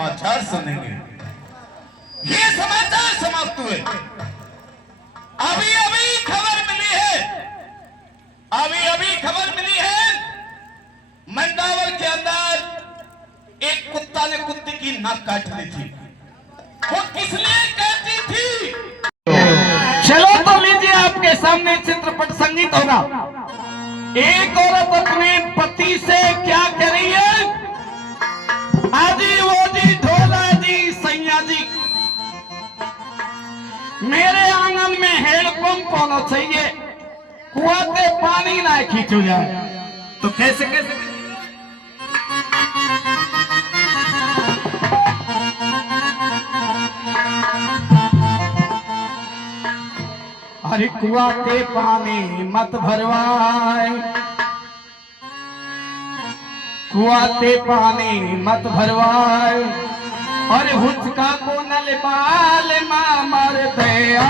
समाचार सुनेंगे। ये समाचार समाप्त हुए। अभी अभी खबर मिली है, अभी अभी खबर मिली है, मंडावर के अंदर एक कुत्ता ने कुत्ते की नाक काट ली थी। वो किस लिए काटी थी? चलो तो लीजिए, आपके सामने चित्रपट संगीत होगा। एक औरत अपने पति से क्या कह रही है? आजी वो जी ढोला जी सैया जी, मेरे आंगन में हैंडपंप होना चाहिए, कुआं से पानी ना खींचो जाए। तो कैसे कैसे? अरे कुआं के पानी मत भरवाए, कुआं के पानी मत भरवाए, अरे हुचका को नल बाल मां मर दया।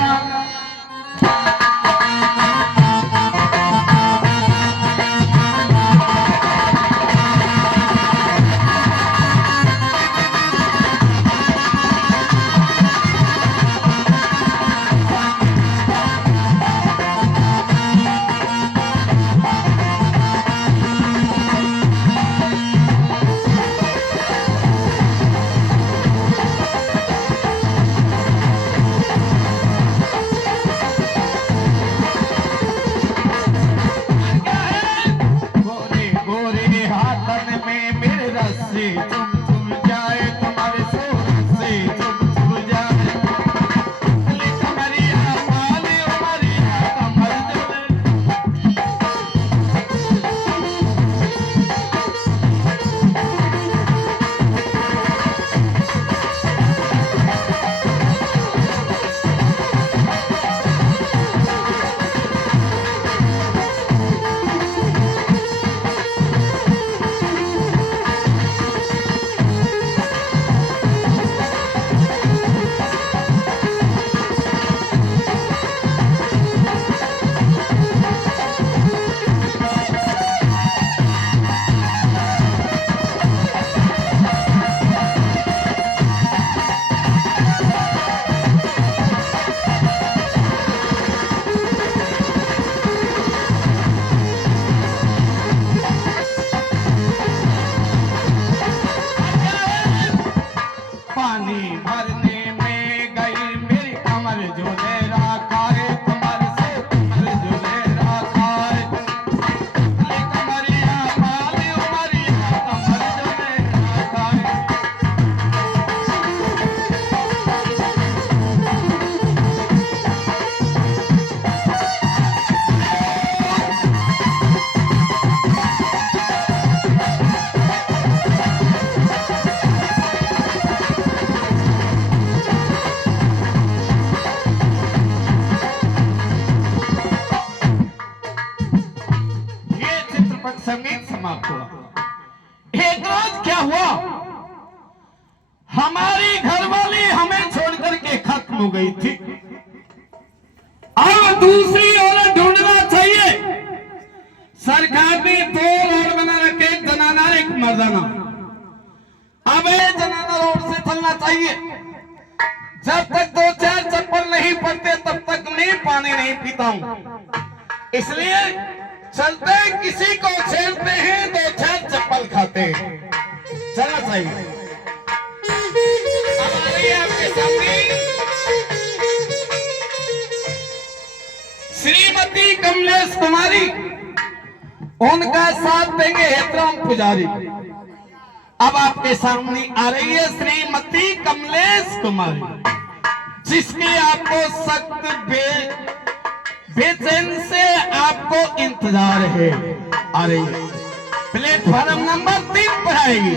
संगीत समाप्त हुआ। एक रोज क्या हुआ, हमारी घरवाली हमें छोड़कर के खत्म हो गई थी। अब दूसरी औरत ढूंढना चाहिए। सरकार ने 2 रोड बना रखे, एक जनाना एक मर्दाना। अब जनाना रोड से चलना चाहिए। जब तक 2-4 चप्पल नहीं पड़ते तब तक मैं पानी नहीं पीता हूं। इसलिए चलते किसी को छेड़ते हैं, 2-4 चप्पल खाते हैं। चलना चाहिए। अब आ रही है आपके सामने श्रीमती कमलेश कुमारी, उनका साथ देंगे हेतराम पुजारी। अब आपके सामने आ रही है श्रीमती कमलेश कुमारी, जिसकी आपको सख्त बेचैन से आपको इंतजार है। आ रही है, प्लेटफॉर्म नंबर 3 पर आएगी।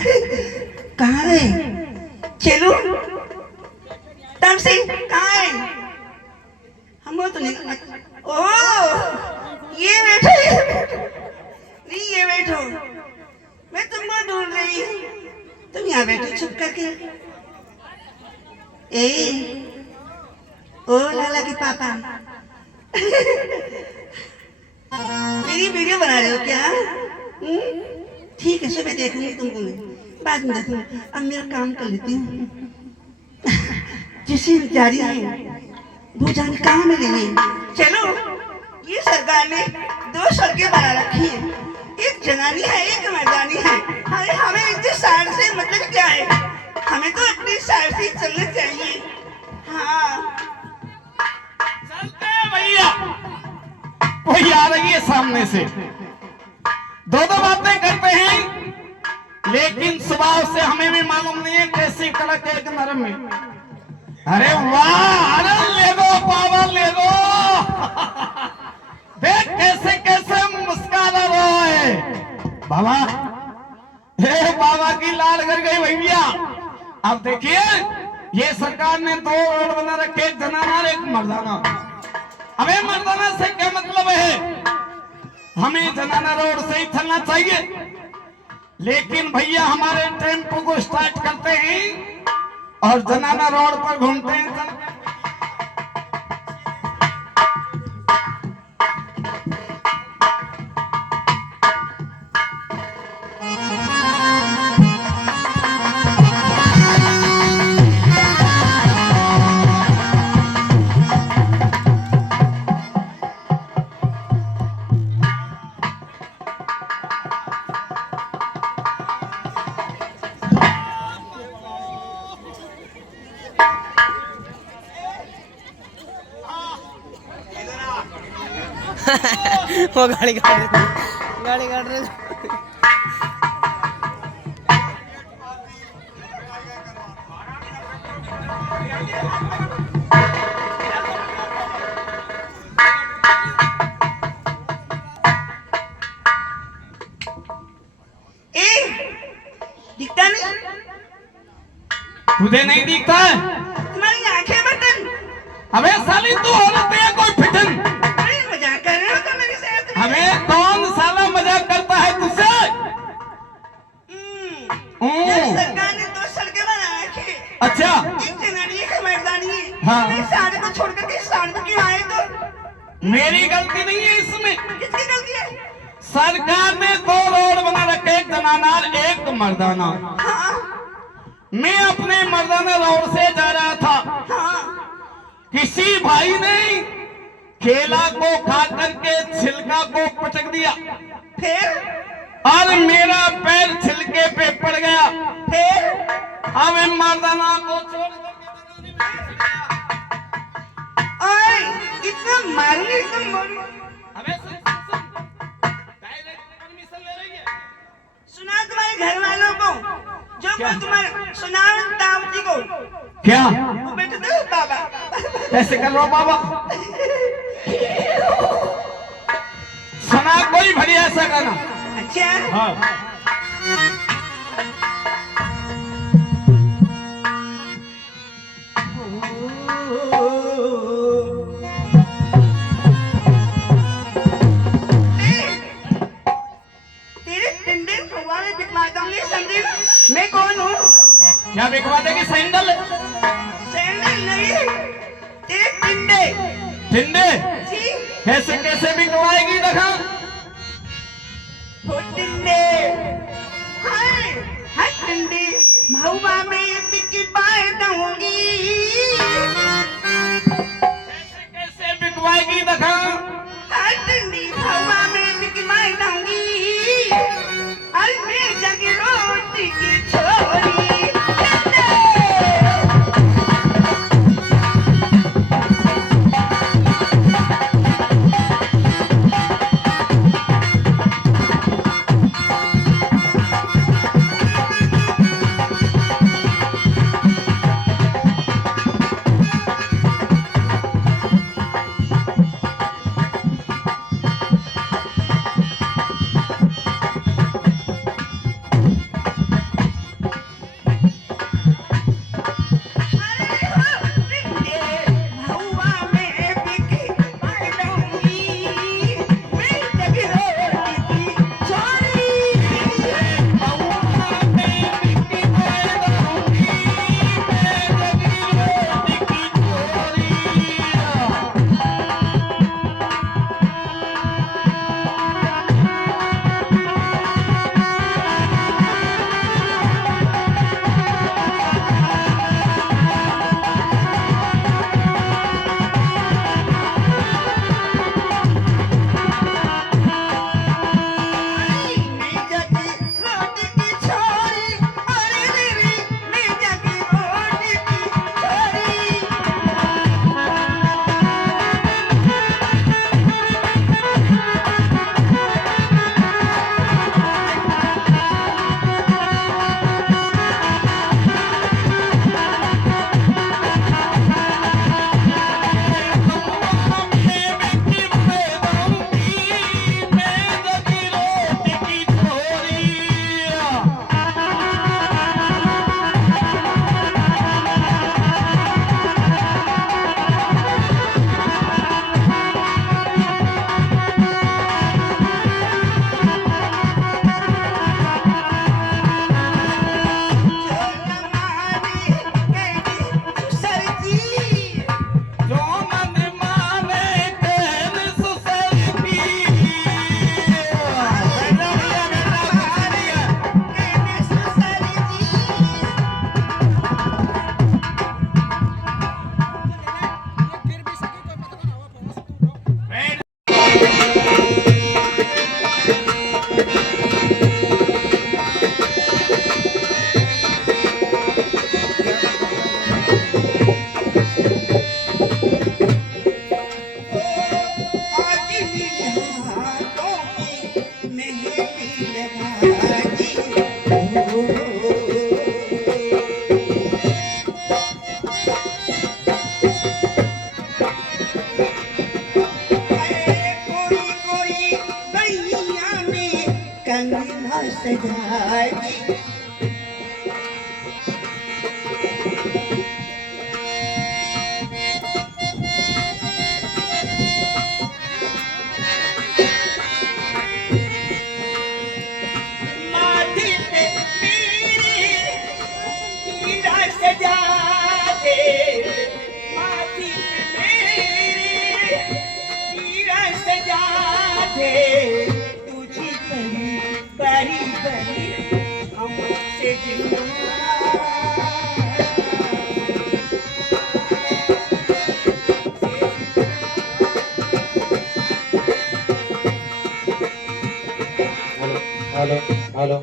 कहाँ है? चलो तब से कहाँ है? हम तो नहीं। ओह ये बैठो, नहीं ये बैठो, मैं तुमको ढूंढ रही हूँ। तुम यहाँ बैठो चुप करके। ए ओ लाला के पापा मेरी वीडियो बना रहे हो क्या? ठीक है सुबह देखूंगी तुमको, मैं बाद में देखूंगी। अब मेरा काम कर लेती हूँ। जिसे जारी है वो जाने कहाँ मिलेंगे। चलो ये सरकार ने 2 सड़कें बना रखी है, एक जनानी है एक मर्दानी है। अरे हमें इनसे साइड से मतलब क्या है? हमें तो अपनी साइड से चलना चाहिए। हाँ चलते हैं भैया। कोई आ रही है सामने से, दो बातें करते हैं, लेकिन स्वभाव से हमें भी मालूम नहीं है कैसी कड़क है कि नरम है। अरे वाह, अरे ले दो पावर ले दो। देख कैसे कैसे मुस्कान आ रहा है बाबा। हे बाबा की लाल कर गई भैया। अब देखिए ये सरकार ने 2 रोड बना रखे, एक जनाना और एक मर्दाना। हमें मर्दाना से क्या मतलब है? हमें जनाना रोड से ही चलना चाहिए, लेकिन भैया हमारे टेम्पो को स्टार्ट करते हैं और जनाना रोड पर घूमते हैं। वो गाड़ी काट रहे दिखता नहीं? तुझे नहीं दिखता है? तुम्हारी आंखें बटन। अबे साली तू औरत है कोई फिटन? मजाक कर रहे हो तुम मेरे साथ? हमें कौन साला मजाक करता है तुझसे? सरकार ने 2 सड़कें बना रखी। अच्छा एक जनानी एक मर्दानी। हाँ। इस साड़े को छोड़कर के इस साड़े पे क्यों आए? तो मेरी गलती नहीं है इसमें। किसकी गलती है? सरकार ने 2 रोड बना रखे, एक जनाना और एक मर्दाना। हाँ मैं अपने मर्दाना रोड से जा रहा था, हाँ किसी भाई ने केला को खा करके छिलका को पटक दिया फिर और मेरा पैर छिलके पे पड़ गया। फिर अब मर्दाना को छोड़ ओए इतना मारूंगी तुम। अबे सुन, डायरेक्ट परमिशन ले रही है। सुना तुम्हारे घर वालों को, जो क्या? तुम्हारे सुनाओ दाऊदी को। क्या वो बेटे तो बाबा कैसे कर रहा हो बाबा? सुना कोई बढ़िया सा गाना। अच्छा हाँ तेरे टिंडे भगवान बिकवाता हूँ। समझे मैं कौन हूँ? क्या बिकवा देगी? सैंडल सैंडल नहीं, तेरे टिंडे। टिंडे जी कैसे कैसे बिकवाएगी? देखा वो टिंडे। हाय हाय टिंडे महुआ में बिकी पाए दूंगी। कैसे कैसे बिकवाएगी? देखा हाय टिंडी महुआ में बिकी पाए दूंगी। अरे मैं जगी रोटी की छोरी। मुझे तुझी परी परी परी हमसे जिंदा हेलो हेलो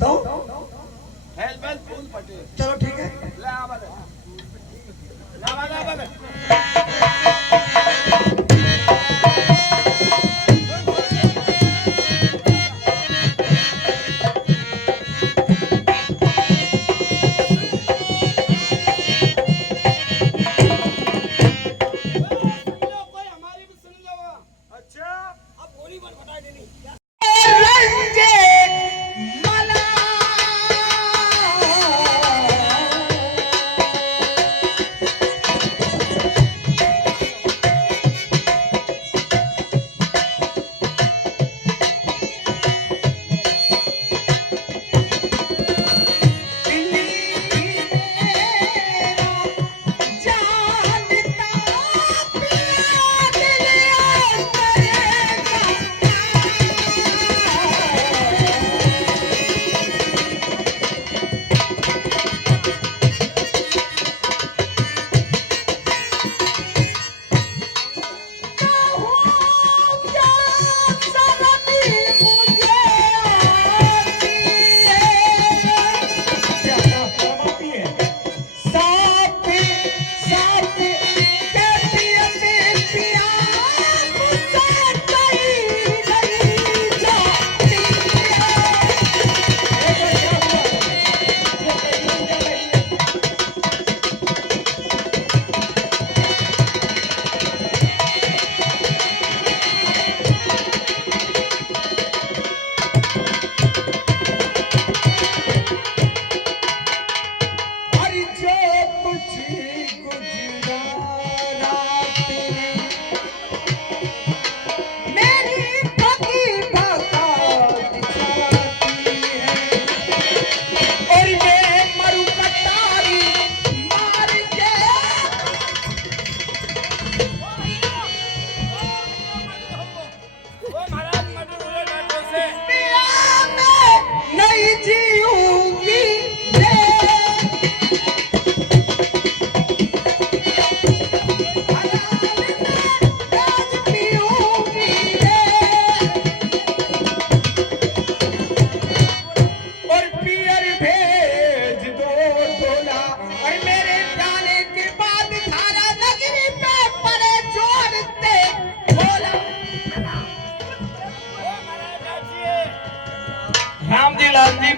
तो चलो ठीक है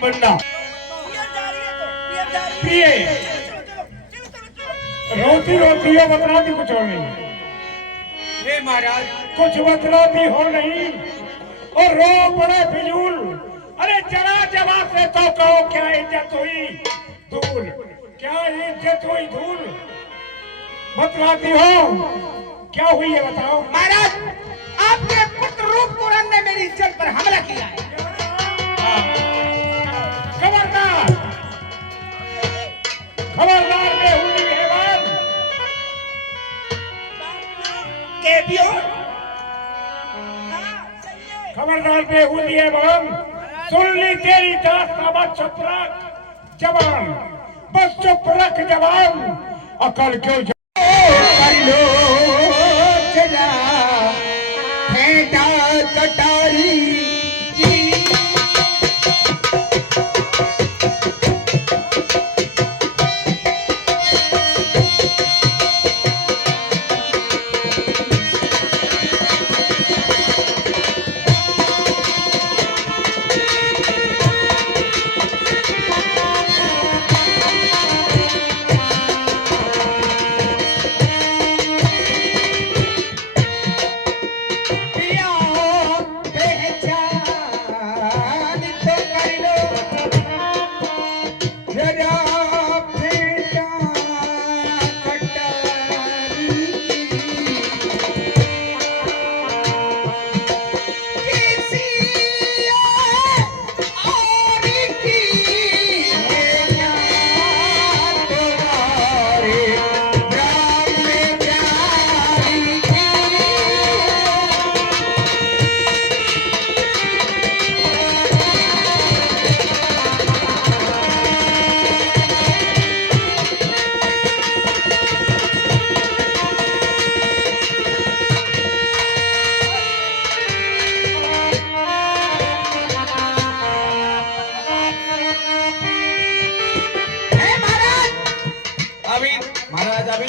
बनना। पिए रोती रोती हो बतलाती कुछ और नहीं। हे महाराज कुछ बतलाती हो नहीं और रो पड़े फिजूल। अरे जरा जवाब से तो कहो क्या इज्जत हुई धूल, क्या इज्जत हुई धूल। बतलाती हो क्या हुई है बताओ। महाराज आपके पुत्र रूप कुरन ने मेरी इज्जत पर हमला किया है। खबरदार खबरदार बेहुदी है बात। खबरदार बेहुदी है बात। सुन ली तेरी दास्तान चुप रख जवान, बस चुप रख जवान। अकल क्यों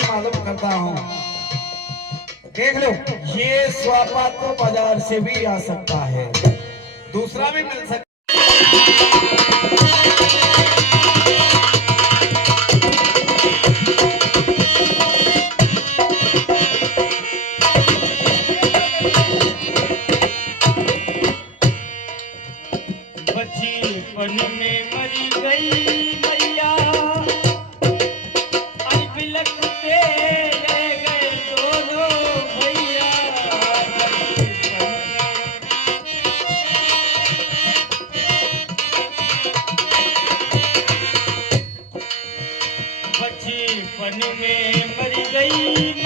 मालूम करता हूँ। देख लो ये स्वापा तो बाजार से भी आ सकता है, दूसरा भी मिल सकता है। बचपन में मरी गई मैया बिलखते रह गए दोनों भैया। बचपन में मरी गई